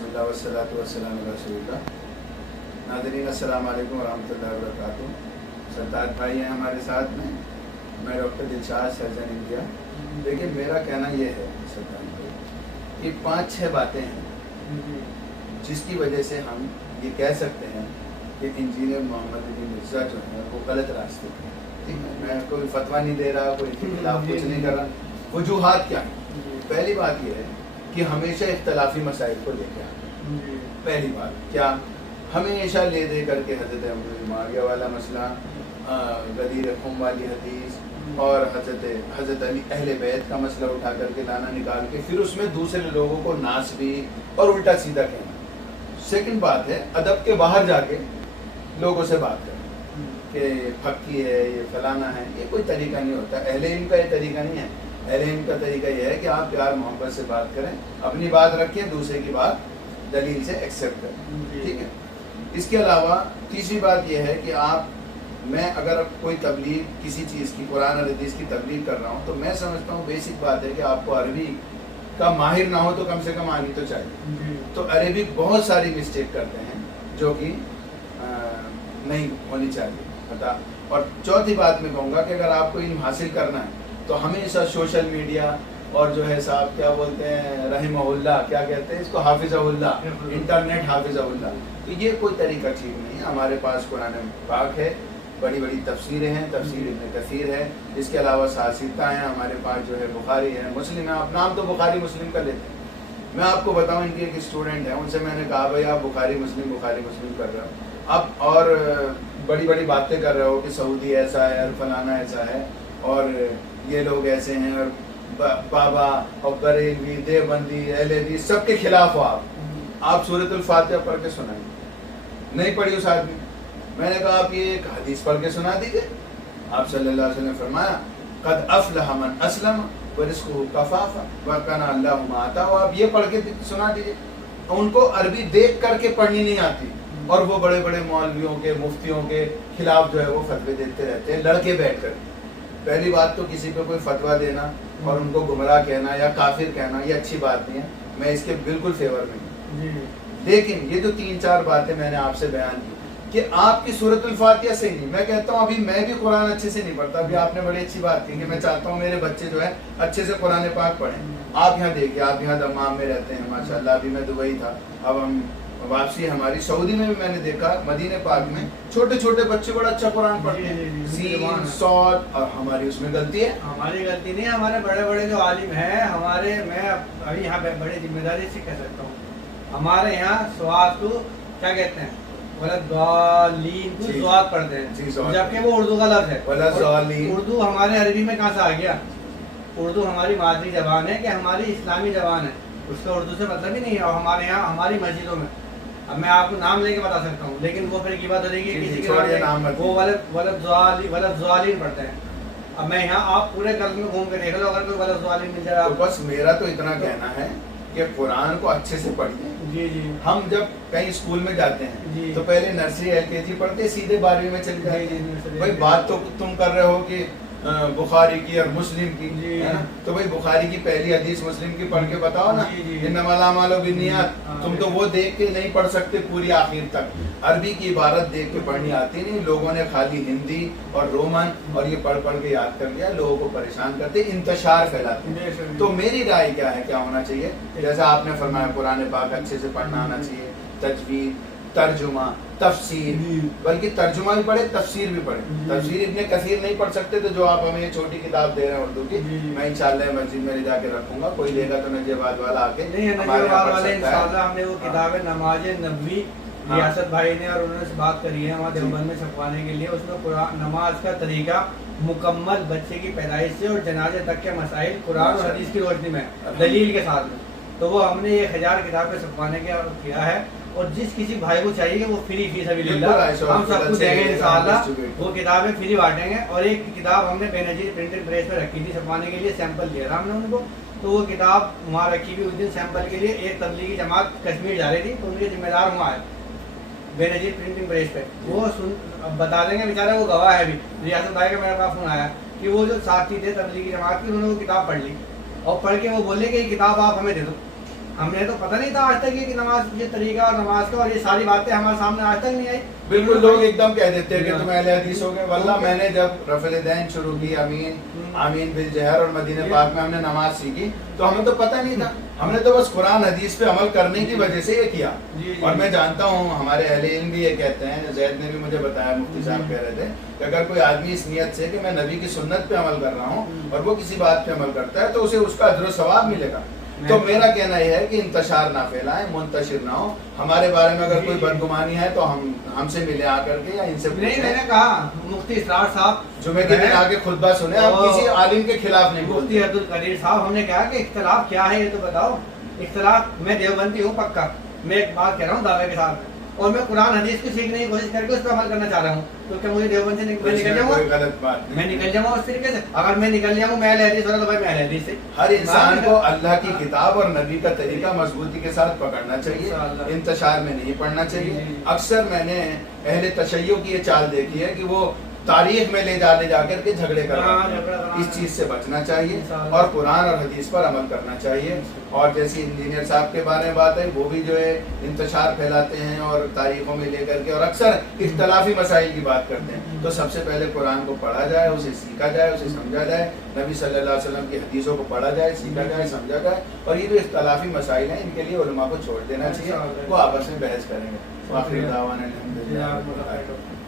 बिस्मिल्लाह वस्सलातु वस्सलामु अला रसूलिल्लाह। नाज़रीन अस्सलाम वालेकुम व रहमतुल्लाहि व बरकातुहू। सरताज भाई हैं हमारे साथ में, मैं डॉक्टर दिलशाद सर्जन इंडिया। देखिए मेरा कहना ये है सरताज भाई कि 5-6 बातें हैं जिसकी वजह से हम ये कह सकते हैं कि इंजीनियर मोहम्मद अली मिर्ज़ा जो है वो गलत रास्ते पे है। ठीक है, मैं कोई फतवा नहीं दे रहा, कोई इनके खिलाफ कुछ नहीं कर रहा। वजूहात क्या है? पहली बात ये है कि हमेशा इख्तलाफी मसाइल को लेकर आते। पहली बात क्या, हमेशा ले दे करके हज़रत मारिया वाला मसला, गदीर खुम वाली हदीस और हज़रत अली अहले बैत का मसला उठा करके लाना, निकाल के फिर उसमें दूसरे लोगों को नासबी और उल्टा सीधा कहना। सेकंड बात है अदब के बाहर जाके लोगों से बात करना कि फक्की है, ये फलाना है। ये कोई तरीका नहीं होता, अहले इल्म का ये तरीका नहीं है। अहले इल्म का तरीका ये है कि आप प्यार मोहब्बत से बात करें, अपनी बात रखें, दूसरे की बात दलील से एक्सेप्ट करें। ठीक है, इसके अलावा तीसरी बात यह है कि मैं अगर कोई तबलीग किसी चीज़ की, कुरान और हदीस की तबलीग कर रहा हूँ, तो मैं समझता हूँ बेसिक बात है कि आपको अरबी का माहिर ना हो तो कम से कम आनी तो चाहिए। तो अरबिक बहुत सारी मिस्टेक करते हैं जो कि नहीं होनी चाहिए पता। और चौथी बात मैं कहूँगा कि अगर आपको इल्म हासिल करना है तो हमेशा सोशल मीडिया और जो है साहब क्या बोलते हैं रहिमहुल्लाह, क्या कहते हैं इसको, हाफिज़हुल्लाह, इंटरनेट हाफिज़हुल्लाह, तो ये कोई तरीका ठीक नहीं है। हमारे पास कुरान पाक है, बड़ी बड़ी तफसीरें हैं, तफसीर इब्न कसीर है, इसके अलावा सासिता हैं, हमारे पास जो है बुखारी है, मुस्लिम है। आप नाम तो बुखारी मुस्लिम का लेते हैं। मैं आपको बताऊं, इनकी एक स्टूडेंट है, उनसे मैंने कहा भाई आप बुखारी मुस्लिम कर रहे हो आप, और बड़ी बड़ी बातें कर रहे हो कि सऊदी ऐसा है और फलाना ऐसा है और ये लोग ऐसे हैं और बाबा और बरेलवी, देवबंदी, अहले हदीस सबके खिलाफ हो आप सूरतुल फातिहा पढ़ के सुनाइए। नहीं पढ़ी उस आदमी। मैंने कहा आप ये एक हदीस पढ़ के सुना दीजिए। आप सल्लल्लाहु अलैहि वसल्लम ने फरमाया कद अफलह मन अस्लम व रिज़्क़ुहु कफ़ाफ़ा व काना अल्लाहु मा अता। आप ये पढ़ के सुना दीजिए। उनको अरबी देख करके पढ़नी नहीं आती और वो बड़े बड़े मौलवियों के, मुफ्तियों के खिलाफ जो है वो फतवे देते रहते हैं लड़के बैठ कर। पहली बात तो किसी पे कोई फतवा देना और उनको गुमराह कहना या काफिर कहना ये अच्छी बात नहीं है, मैं इसके बिल्कुल फेवर में हूँ। लेकिन ये जो 3-4 बातें मैंने आपसे बयान की कि आपकी सूरतुल फातिहा सही नहीं, मैं कहता हूँ अभी मैं भी कुरान अच्छे से नहीं पढ़ता। अभी आपने बड़ी अच्छी बात की कि मैं चाहता हूँ मेरे बच्चे जो है अच्छे से कुरान पाक पढ़ें। आप यहाँ देखिए, आप यहाँ दमाम में रहते हैं माशाल्लाह, अभी मैं दुबई था, अब हम वापसी हमारी सऊदी में भी मैंने देखा, मदीने पाक में छोटे छोटे बच्चे बड़ा अच्छा कुरान पढ़ते हैं, सीन सौद, और हमारी उसमें गलती है। हमारी गलती नहीं है, हमारे बड़े बड़े जो आलिम हैं हमारे, मैं अभी यहाँ बड़े जिम्मेदारी से कह सकता हूँ, हमारे यहाँ स्वाद को क्या कहते हैं, स्वाद पढ़ते हैं, जबकि वो उर्दू का लफ्ज़ है। उर्दू हमारे अरबी में कहाँ से आ गया? उर्दू हमारी मादरी जबान है कि हमारी इस्लामी जबान है, उसका उर्दू से मतलब ही नहीं है। और हमारे यहाँ हमारी मस्जिदों में, अब मैं आपको नाम लेके बता सकता हूँ, लेकिन वो फिर की बात हो जाएगी किसी के नाम वो वलद पढ़ते हैं। अब मैं यहाँ आप पूरे कर्ज में घूम के देख लो, अगर कोई वलद मिल जाए तो बस मेरा तो इतना कहना है कि कुरान को अच्छे से पढ़िए। जी। हम जब कहीं स्कूल में जाते हैं तो पहले नर्सरी LKG पढ़ते, सीधे 12वीं में चले जाते। भाई बात तो तुम कर रहे हो कि बुखारी की और मुस्लिम की, है ना, तो भाई बुखारी की पहली हदीस मुस्लिम की पढ़ के बताओ ना। इन्नमल अमालु बिन्नियात, तुम तो वो देख के नहीं पढ़ सकते पूरी आखिर तक। अरबी की इबारत देख के पढ़नी आती नहीं, लोगों ने खाली हिंदी और रोमन और ये पढ़ के याद कर लिया, लोगों को परेशान करते, इंतशार फैलाते। तो मेरी राय क्या है, क्या होना चाहिए, जैसा आपने फरमाया कुरान पाक अच्छे से पढ़ना आना चाहिए, तजवीद, तर्जुमा, तफसीर, बल्कि तर्जुमा भी पढ़े, तफसीर भी पढ़े। तफसीर इब्न कसीर नहीं पढ़ सकते तो जो आप हमें ये छोटी किताब दे रहे हैं उर्दू की, मैं इंशाल्लाह मस्जिद में ले जाके रखूंगा, कोई लेगा तो नजीबाद वाला आके हमने वो किताब है नमाज नबवी, रियासत भाई ने और उन्होंने बात करी है वहाँ देवबंद में छपवाने के लिए। उसमें कुरान नमाज का तरीका मुकम्मल बच्चे की पैदाइश से और जनाजे तक के मसाइल कुरान और हदीस की रोशनी में दलील के साथ में, तो वो हमने 1000 किताबें छपवाने का किया है। और जिस किसी भाई को चाहिए वो फ्री फीस हम सबको देंगे इंशाअल्लाह, वो किताबें फ्री बांटेंगे। और एक किताब हमने बेनजीर प्रिंटेड प्रेस पे रखी थी छपवाने के लिए, सैंपल दिया था हमने उनको, तो वो किताब वहाँ रखी हुई उस दिन सैंपल के लिए। एक तबलीगी जमात कश्मीर जा रही थी तो उनके जिम्मेदार वहाँ आए बेनजीर प्रिंटिंग प्रेस पे, वो बता देंगे, बेचारा वो गवाह है। अभी रियासत भाई का मेरे पास फोन आया कि वो जो साथी थे तबलीगी जमात के, उन्होंने वो किताब पढ़ ली और पढ़ के वो बोले कि ये किताब आप हमें दे दो, हमने तो पता नहीं था आज तक ये कि नमाज ये तरीका और नमाज का और ये सारी बातें हमारे सामने आज तक नहीं आई। बिल्कुल लोग एकदम कह देते हैं कि तुम अहले हदीस हो गए। वल्लाह मैंने जब रफल दैन शुरू की, आमीन बिल जहर और मदीने पाक में हमने नमाज सीखी, तो हमें तो पता नहीं था, हमने तो बस कुरान हदीस पे अमल करने की वजह से ये किया। और मैं जानता हूँ हमारे अहले इल्म भी ये कहते हैं, जैद ने भी मुझे बताया, मुफ्ती साहब कह रहे थे कि अगर कोई आदमी इस नियत से कि मैं नबी की सुन्नत पे अमल कर रहा हूँ और वो किसी बात पे अमल करता है तो उसे उसका अजर व सवाब मिलेगा। तो मेरा कहना यह है कि इंतशार ना फैलाएं, मुंतशिर ना हो। हमारे बारे में अगर कोई बदगुमानी है तो हमसे मिले आकर के या इनसे नहीं, मैंने कहा मुफ्ती इसरार साहब जुमे के दिन आके खुतबा सुने, आप किसी आलिम के खिलाफ नहीं बोलते। मुफ्ती अब्दुल कदीर साहब, हमने कहा कि इख्तलाफ क्या है ये तो बताओ। इख्तलाफ, मैं देवबंदी हूँ पक्का, मैं एक बात कह रहा हूँ दावे के साथ, और मैं कुरान हदीस को सीखने की कोशिश करके उस पर अमल करना चाह रहा हूँ, तो क्या मुझे देवबंद से मैं निकल जाऊंगा? गलत बात नहीं। मैं निकल जाऊंगा उस तरीके से? अगर मैं निकल जाऊंगा मैं अहले हदीस वाला, तो भाई मैं अहले हदीस से। हर इंसान को अल्लाह की किताब और नबी का तरीका मजबूती के साथ पकड़ना चाहिए, इंतशार में नहीं पड़ना चाहिए। अक्सर मैंने अहले तशय्यो की ये चाल देखी है कि वो तारीख में ले जाकर के झगड़े करवाते हैं। इस चीज से बचना चाहिए और कुरान और हदीस पर अमल करना चाहिए। और जैसे इंजीनियर साहब के बारे में बात है, वो भी जो है इंतशार फैलाते हैं और तारीखों में लेकर के और अक्सर इख्तलाफी मसाइल की बात करते हैं। तो सबसे पहले कुरान को पढ़ा जाए, उसे सीखा जाए, उसे समझा जाए, नबी सल्लल्लाहु अलैहि वसल्लम की हदीसों को पढ़ा जाए, सीखा जाए, समझा जाए। और ये जो इख्तलाफी मसाइल हैं इनके लिए उलमा को छोड़ देना चाहिए, वो आपस में बहस करेंगे। आखिरी दावाना अल्हम्दुलिल्लाह।